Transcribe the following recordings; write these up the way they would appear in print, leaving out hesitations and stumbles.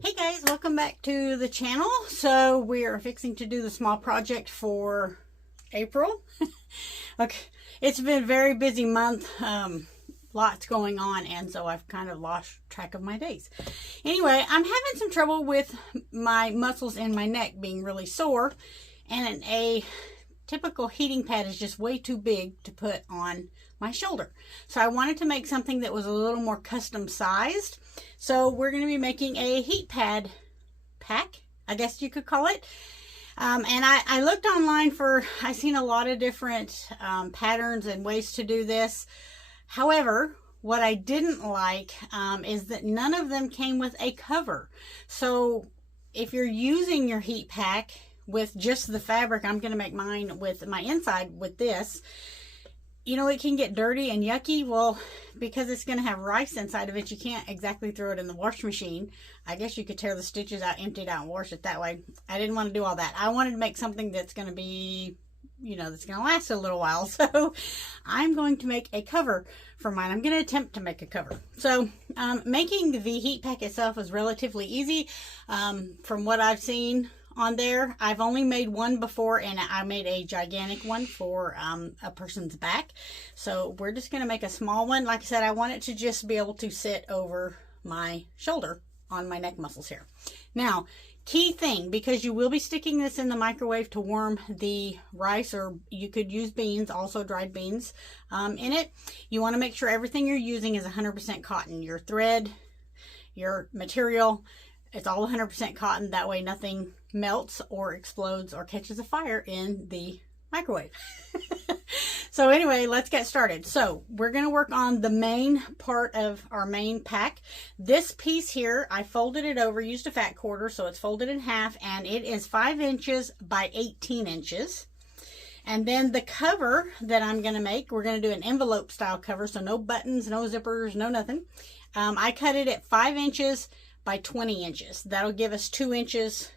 Hey guys, welcome back to the channel. So we are fixing to do the small project for April. Okay, it's been a very busy month, lots going on, and so I've kind of lost track of my days. Anyway, I'm having some trouble with my muscles in my neck being really sore, and a typical heating pad is just way too big to put on my shoulder. So I wanted to make something that was a little more custom sized. So we're going to be making a heat pad pack, I guess you could call it. And I looked online I've seen a lot of different patterns and ways to do this. However, what I didn't like is that none of them came with a cover. So if you're using your heat pack with just the fabric, I'm going to make mine with my inside with this. You know, it can get dirty and yucky. Well, because it's going to have rice inside of it, you can't exactly throw it in the wash machine. I guess you could tear the stitches out, empty it out, and wash it that way. I didn't want to do all that. I wanted to make something that's going to be, you know, that's going to last a little while. So I'm going to make a cover for mine. I'm going to attempt to make a cover. So making the heat pack itself is relatively easy. From what I've seen on there, I've only made one before, and I made a gigantic one for a person's back. So we're just going to make a small one. Like I said, I want it to just be able to sit over my shoulder on my neck muscles here. Now, key thing, because you will be sticking this in the microwave to warm the rice, or you could use beans, also dried beans, in it. You want to make sure everything you're using is 100% cotton. Your thread, your material, it's all 100% cotton. That way nothing melts or explodes or catches a fire in the microwave. So anyway, let's get started. So we're going to work on the main part of our main pack. This piece here, I folded it over, used a fat quarter, so it's folded in half, and it is 5 inches by 18 inches. And then the cover that I'm going to make, we're going to do an envelope style cover, so no buttons, no zippers, no nothing. I cut it at 5 inches by 20 inches. That'll give us 2 inches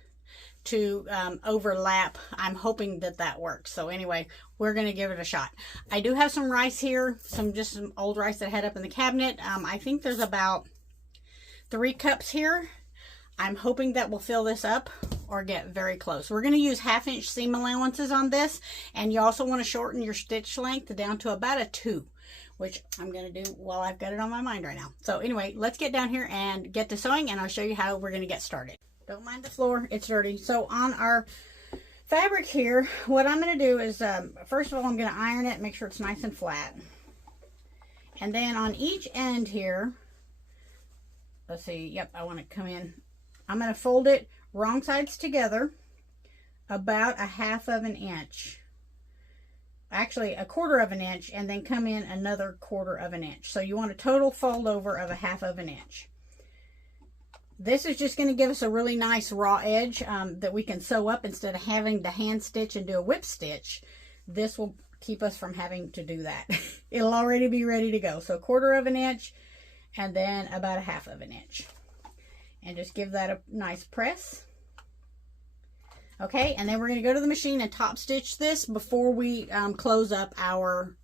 to overlap. I'm hoping that that works. So anyway, we're going to give it a shot. I do have some rice here, just some old rice that I had up in the cabinet. I think there's about 3 cups here. I'm hoping that will fill this up or get very close. We're going to use 1/2 inch seam allowances on this, and you also want to shorten your stitch length down to about a 2, which I'm going to do while I've got it on my mind right now. So anyway, let's get down here and get to sewing, and I'll show you how we're going to get started. Don't mind the floor, it's dirty. So on our fabric here, what I'm going to do is, first of all, I'm going to iron it, make sure it's nice and flat. And then on each end here, let's see, yep, I want to come in. I'm going to fold it wrong sides together about 1/2 inch. Actually, 1/4 inch, and then come in another 1/4 inch. So you want a total fold over of 1/2 inch. This is just going to give us a really nice raw edge that we can sew up instead of having to hand stitch and do a whip stitch. This will keep us from having to do that. It'll already be ready to go. So 1/4 inch, and then about 1/2 inch. And just give that a nice press. Okay, and then we're going to go to the machine and top stitch this before we close up our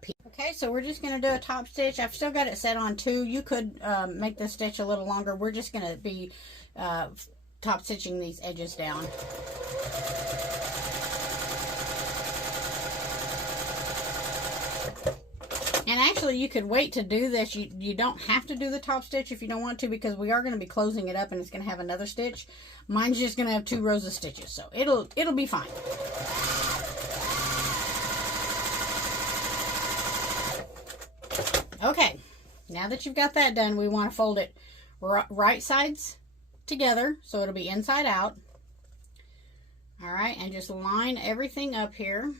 piece. Okay, so we're just going to do a top stitch. I've still got it set on 2. You could make the stitch a little longer. We're just going to be top stitching these edges down. And actually, you could wait to do this. You don't have to do the top stitch if you don't want to, because we are going to be closing it up and it's going to have another stitch. Mine's just going to have 2 rows of stitches, so it'll be fine. Okay, now that you've got that done, we want to fold it right sides together, so it'll be inside out. All right, and just line everything up here.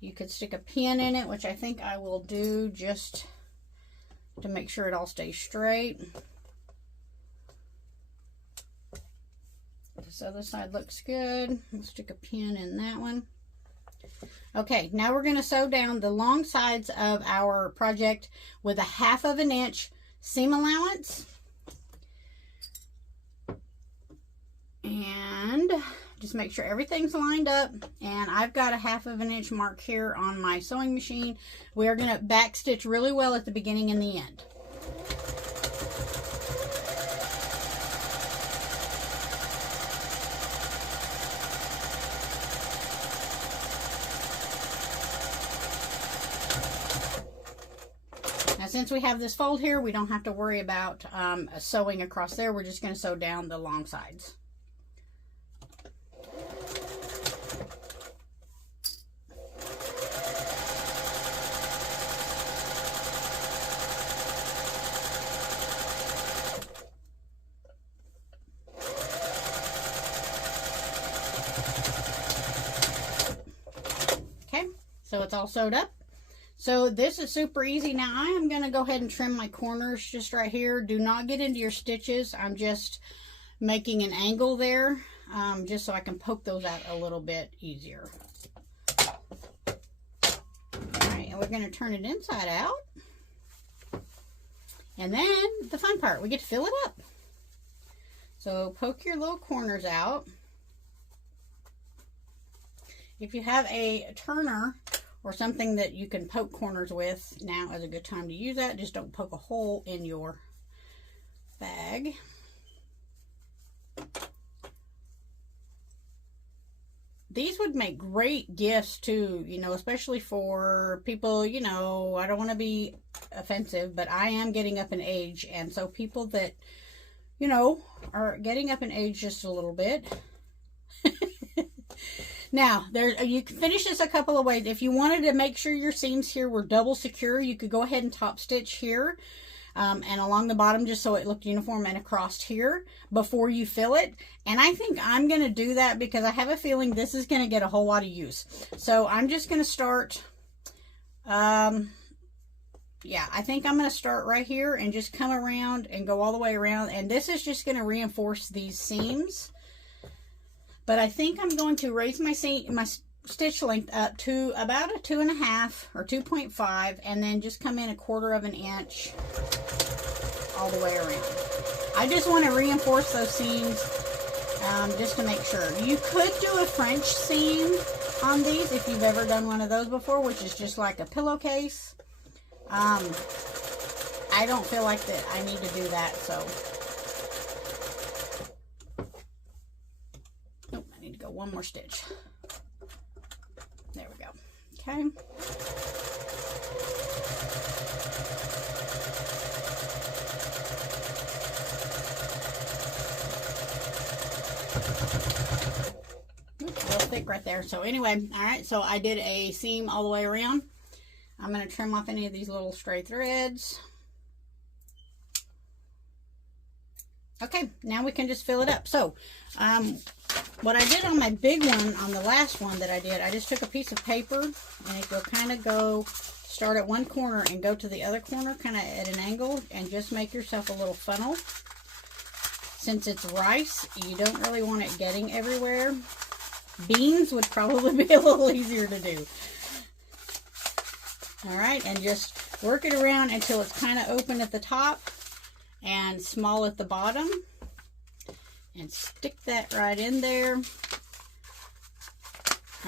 You could stick a pin in it, which I think I will do just to make sure it all stays straight. This other side looks good. Let's stick a pin in that one. Okay, now we're going to sew down the long sides of our project with 1/2 inch seam allowance. And just make sure everything's lined up. And I've got 1/2 inch mark here on my sewing machine. We are going to back stitch really well at the beginning and the end. since we have this fold here, we don't have to worry about sewing across there. We're just going to sew down the long sides. So it's all sewed up. So this is super easy. Now I am going to go ahead and trim my corners just right here. Do not get into your stitches. I'm just making an angle there just so I can poke those out a little bit easier. Alright, and we're going to turn it inside out. And then the fun part, we get to fill it up. So poke your little corners out. If you have a turner or something that you can poke corners with, now is a good time to use that. Just don't poke a hole in your bag. These would make great gifts too, you know, especially for people, you know, I don't want to be offensive, but I am getting up in age. And so people that, you know, are getting up in age just a little bit. Now, you can finish this a couple of ways. If you wanted to make sure your seams here were double secure, you could go ahead and top stitch here and along the bottom just so it looked uniform and across here before you fill it. And I think I'm going to do that because I have a feeling this is going to get a whole lot of use. So I'm just going to start, yeah, I think I'm going to start right here and just come around and go all the way around. And this is just going to reinforce these seams. But I think I'm going to raise my stitch length up to about a 2.5 or 2.5 and then just come in 1/4 of an inch all the way around. I just want to reinforce those seams just to make sure. You could do a French seam on these if you've ever done one of those before, which is just like a pillowcase. I don't feel like that I need to do that, so... Go one more stitch. There we go. Okay. Oops, a little thick right there. So anyway, all right, so I did a seam all the way around. I'm going to trim off any of these little stray threads. Okay, now we can just fill it up. So, what I did on my big one, on the last one that I did, I just took a piece of paper, and if you'll kind of go, start at one corner and go to the other corner, kind of at an angle, and just make yourself a little funnel. Since it's rice, you don't really want it getting everywhere. Beans would probably be a little easier to do. Alright, and just work it around until it's kind of open at the top and small at the bottom, and stick that right in there.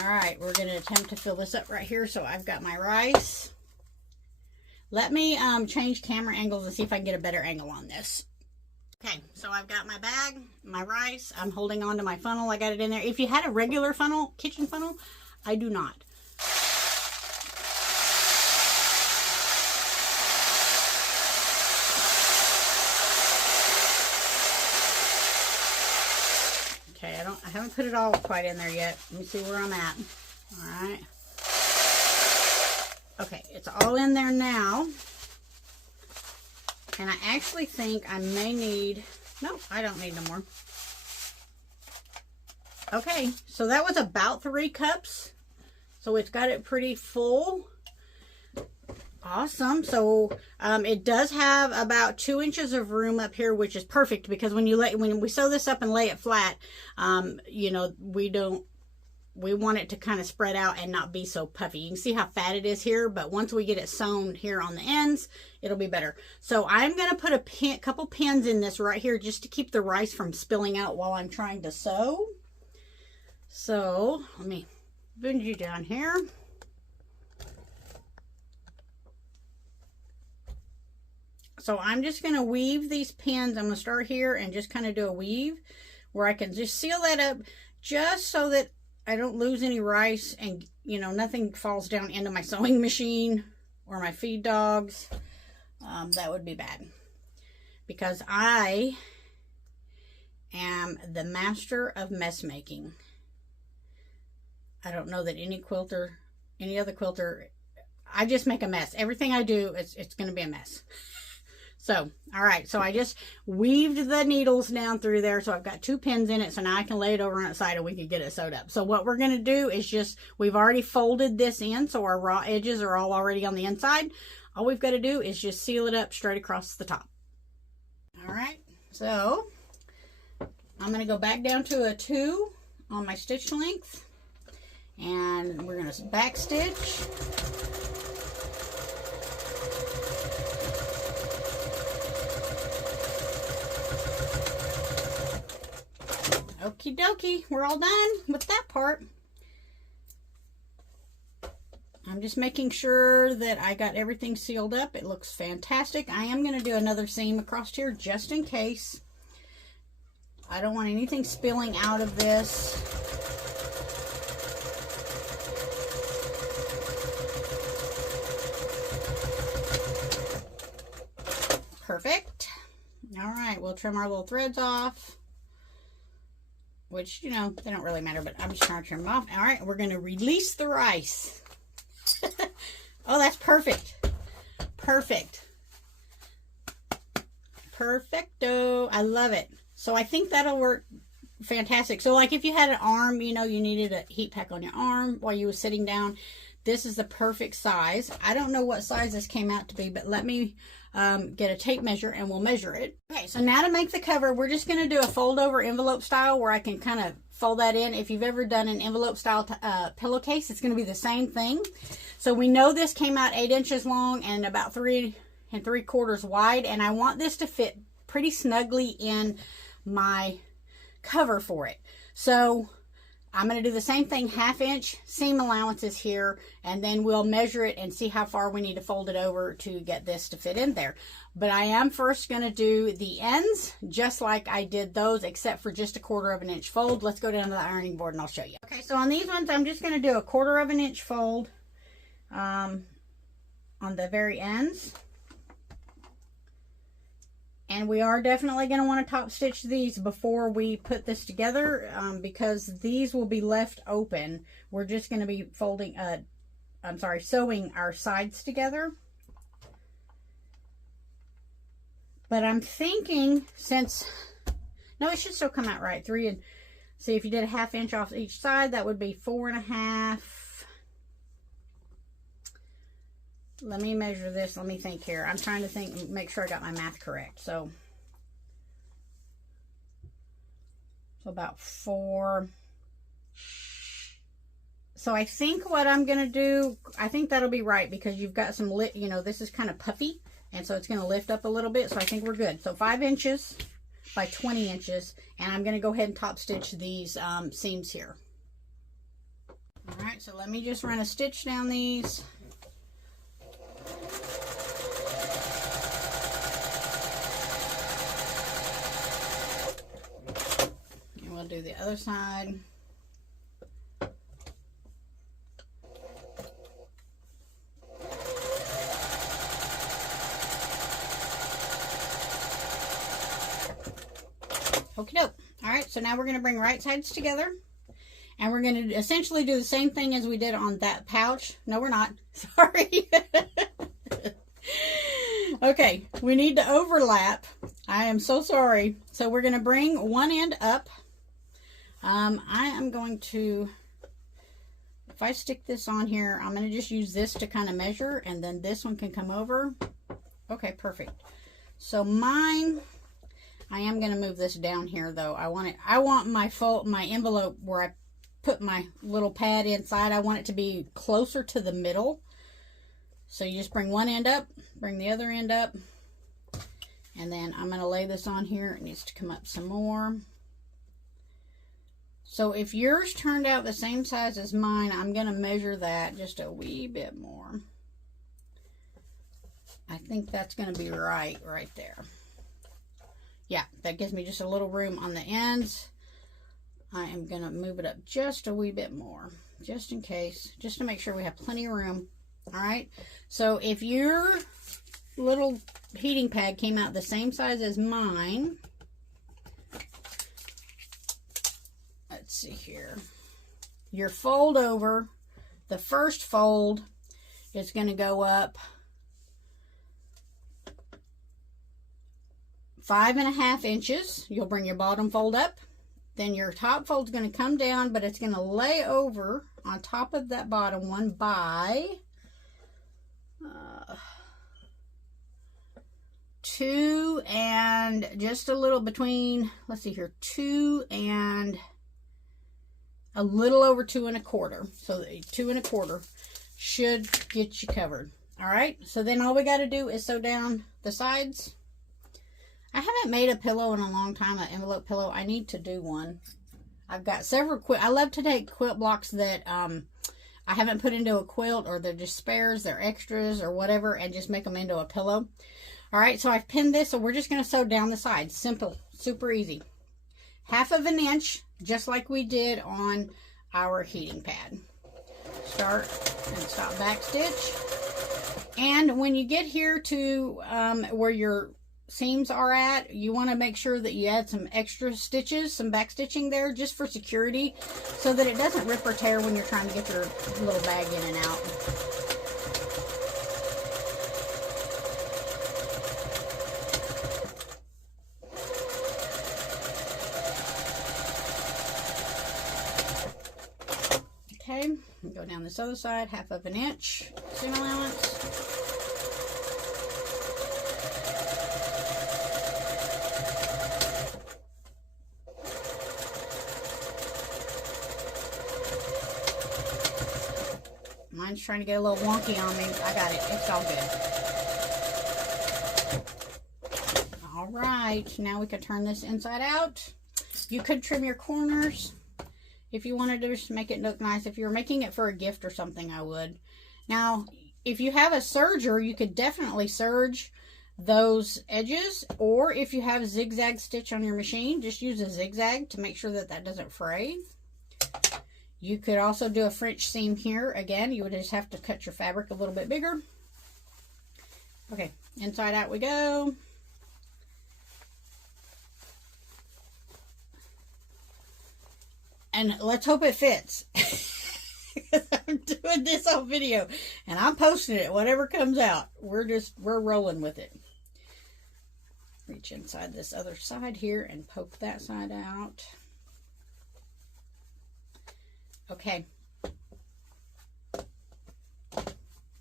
All right, we're going to attempt to fill this up right here. So I've got my rice. Let me change camera angles and see if I can get a better angle on this. Okay, so I've got my bag, my rice. I'm holding on to my funnel. I got it in there. If you had a regular funnel, kitchen funnel, I do not. Okay, I haven't put it all quite in there yet. Let me see where I'm at. All right. Okay, it's all in there now. And I actually think I may need, no, I don't need no more. Okay, so that was about 3 cups. So it's got it pretty full. Awesome. So it does have about 2 inches of room up here, which is perfect because when we sew this up and lay it flat, you know, we want it to kind of spread out and not be so puffy. You can see how fat it is here, but once we get it sewn here on the ends, it'll be better. So I'm going to put a couple pins in this right here just to keep the rice from spilling out while I'm trying to sew. So let me bend you down here. So I'm just going to weave these pins. I'm going to start here and just kind of do a weave where I can just seal that up just so that I don't lose any rice and, you know, nothing falls down into my sewing machine or my feed dogs. that would be bad. Because I am the master of mess making. I don't know that any other quilter, I just make a mess. Everything I do, it's going to be a mess. So, all right. So I just weaved the needles down through there. So I've got 2 pins in it. So now I can lay it over on its side and we can get it sewed up. So what we're going to do is we've already folded this in. So our raw edges are all already on the inside. All we've got to do is just seal it up straight across the top. All right. So I'm going to go back down to a 2 on my stitch length. And we're going to back stitch. Okie dokie, we're all done with that part. I'm just making sure that I got everything sealed up. It looks fantastic. I am going to do another seam across here just in case. I don't want anything spilling out of this. Perfect. All right, we'll trim our little threads off. Which, you know, they don't really matter, but I'm just trying to trim them off. All right, we're going to release the rice. Oh, that's perfect. Perfect. Perfecto. I love it. So I think that'll work fantastic. So like if you had an arm, you know, you needed a heat pack on your arm while you were sitting down, this is the perfect size. I don't know what size this came out to be, but let me get a tape measure and we'll measure it. Okay, so now to make the cover, we're just going to do a fold over envelope style where I can kind of fold that in. If you've ever done an envelope style pillowcase, it's going to be the same thing. So we know this came out 8 inches long and about 3 3/4 wide, and I want this to fit pretty snugly in my cover for it. So I'm going to do the same thing, 1/2 inch seam allowances here, and then we'll measure it and see how far we need to fold it over to get this to fit in there. But I am first going to do the ends just like I did those, except for just a 1/4 inch fold. Let's go down to the ironing board and I'll show you. Okay, so on these ones, I'm just going to do a 1/4 inch fold on the very ends. And we are definitely going to want to top stitch these before we put this together because these will be left open. We're just going to be sewing our sides together. But I'm thinking no, it should still come out right. See, if you did a 1/2 inch off each side, that would be 4.5. Let me measure this. Let me think here. I'm trying to make sure I got my math correct. So about 4. So I think what I'm going to do, I think that'll be right because you've got some, you know, this is kind of puffy. And so it's going to lift up a little bit. So I think we're good. So 5 inches by 20 inches. And I'm going to go ahead and top stitch these seams here. All right. So let me just run a stitch down these. And we'll do the other side. Okie doke. All right, so now we're going to bring right sides together. And we're going to essentially do the same thing as we did on that pouch. No, we're not. Sorry. Okay, we need to overlap. I am so sorry. So we're going to bring one end up. I am going to, if I stick this on here, I'm going to just use this to kind of measure, and then this one can come over. Okay, perfect. So mine, I am going to move this down here though. I want my envelope where I put my little pad inside. I want it to be closer to the middle. So you just bring one end up, bring the other end up, and then I'm going to lay this on here. It needs to come up some more. So if yours turned out the same size as mine, I'm going to measure that just a wee bit more. I think that's going to be right there. Yeah, that gives me just a little room on the ends. I am going to move it up just a wee bit more, just in case, just to make sure we have plenty of room. All right, so if your little heating pad came out the same size as mine. Let's see here. Your fold over, the first fold is going to go up 5.5 inches. You'll bring your bottom fold up. Then your top fold is going to come down, but it's going to lay over on top of that bottom one by 2 and just a little between, let's see here, 2 and a little over 2 1/4. So 2 1/4 should get you covered. All right, so then all we got to do is sew down the sides. I haven't made a pillow in a long time, an envelope pillow. I need to do one. I've got several I love to take quilt blocks that I haven't put into a quilt, or they're just spares, they're extras or whatever, and just make them into a pillow. All right, so I've pinned this, so we're just going to sew down the sides. Simple, super easy. 1/2 inch, just like we did on our heating pad. Start and stop back stitch. And when you get here to where your seams are at, you want to make sure that you add some extra stitches, some back stitching there, just for security, so that it doesn't rip or tear when you're trying to get your little bag in and out. Okay, go down this other side, 1/2 inch seam allowance. Mine's trying to get a little wonky on me. I got it. It's all good. All right. Now we can turn this inside out. You could trim your corners if you wanted to just make it look nice. If you're making it for a gift or something, I would. Now, if you have a serger, you could definitely serge those edges. Or if you have zigzag stitch on your machine, just use a zigzag to make sure that that doesn't fray. You could also do a French seam here. Again, you would just have to cut your fabric a little bit bigger. Okay, inside out we go. And let's hope it fits. I'm doing this on video and I'm posting it, whatever comes out. We're rolling with it. Reach inside this other side here and poke that side out. Okay.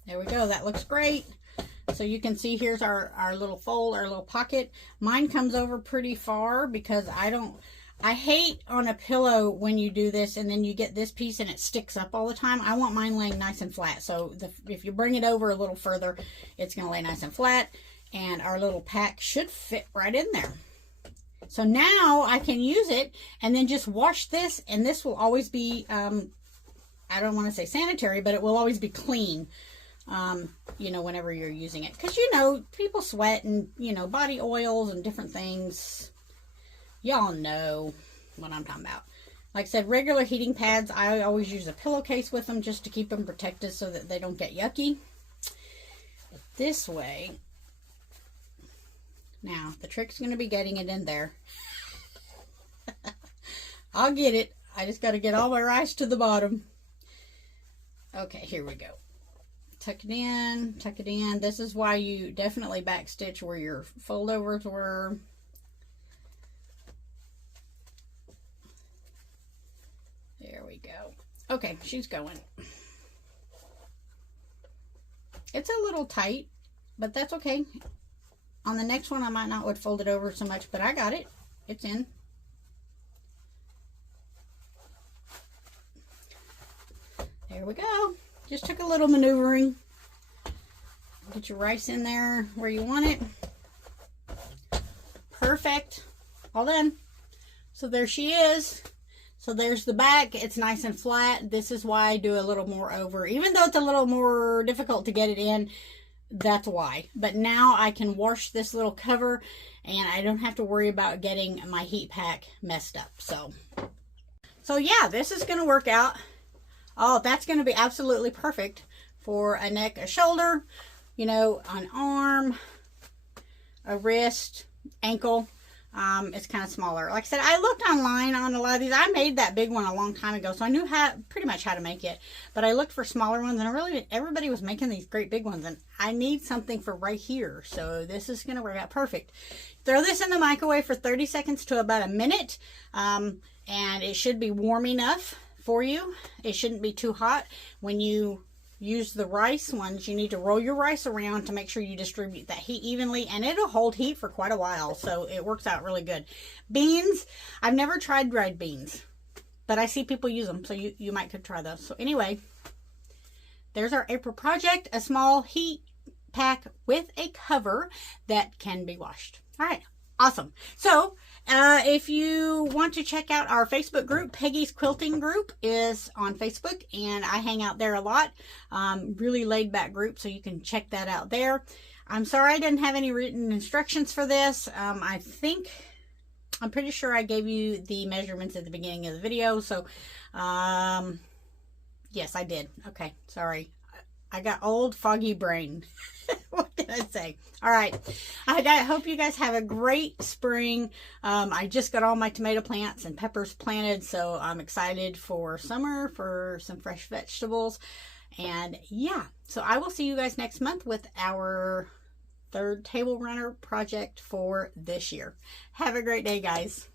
There we go. That looks great. So you can see here's our little fold, our little pocket. Mine comes over pretty far because I hate on a pillow when you do this and then you get this piece and it sticks up all the time. I want mine laying nice and flat. So if you bring it over a little further, it's going to lay nice and flat. And our little pack should fit right in there. So now I can use it and then just wash this, and this will always be, I don't want to say sanitary, but it will always be clean, you know, whenever you're using it. Because, you know, people sweat and, you know, body oils and different things. Y'all know what I'm talking about. Like I said, regular heating pads, I always use a pillowcase with them just to keep them protected so that they don't get yucky. But this way... Now, the trick's going to be getting it in there. I'll get it. I just got to get all my rice to the bottom. Okay, here we go. Tuck it in, tuck it in. This is why you definitely backstitch where your fold overs were. There we go. Okay, she's going. It's a little tight, but that's okay. On the next one, I might not would fold it over so much, but I got it. It's in. There we go. Just took a little maneuvering. Get your rice in there where you want it. Perfect. All done. So there she is. So there's the back. It's nice and flat. This is why I do a little more over. Even though it's a little more difficult to get it in, that's why. But now I can wash this little cover and I don't have to worry about getting my heat pack messed up. So yeah, this is going to work out. Oh, that's going to be absolutely perfect for a neck, a shoulder. you know, an arm, a wrist, ankle. It's kind of smaller. Like I said, I looked online on a lot of these. I made that big one a long time ago, so I knew pretty much how to make it. But I looked for smaller ones, and everybody was making these great big ones, and I need something for right here. So this is going to work out perfect. Throw this in the microwave for 30 seconds to about a minute, and it should be warm enough for you. It shouldn't be too hot. When you use the rice ones, you need to roll your rice around to make sure you distribute that heat evenly, and it'll hold heat for quite a while, so it works out really good. Beans, I've never tried dried beans, but I see people use them, so you might could try those. So anyway, there's our April project, a small heat pack with a cover that can be washed. All right, awesome. So if you want to check out our Facebook group, Peggy's Quilting Group is on Facebook, and I hang out there a lot. Really laid back group, so you can check that out there. I'm sorry I didn't have any written instructions for this. I'm pretty sure I gave you the measurements at the beginning of the video, so yes, I did. Okay, sorry. I got old, foggy brain. What can I say? All right. I hope you guys have a great spring. I just got all my tomato plants and peppers planted, so I'm excited for summer, for some fresh vegetables. And yeah, so I will see you guys next month with our third table runner project for this year. Have a great day, guys.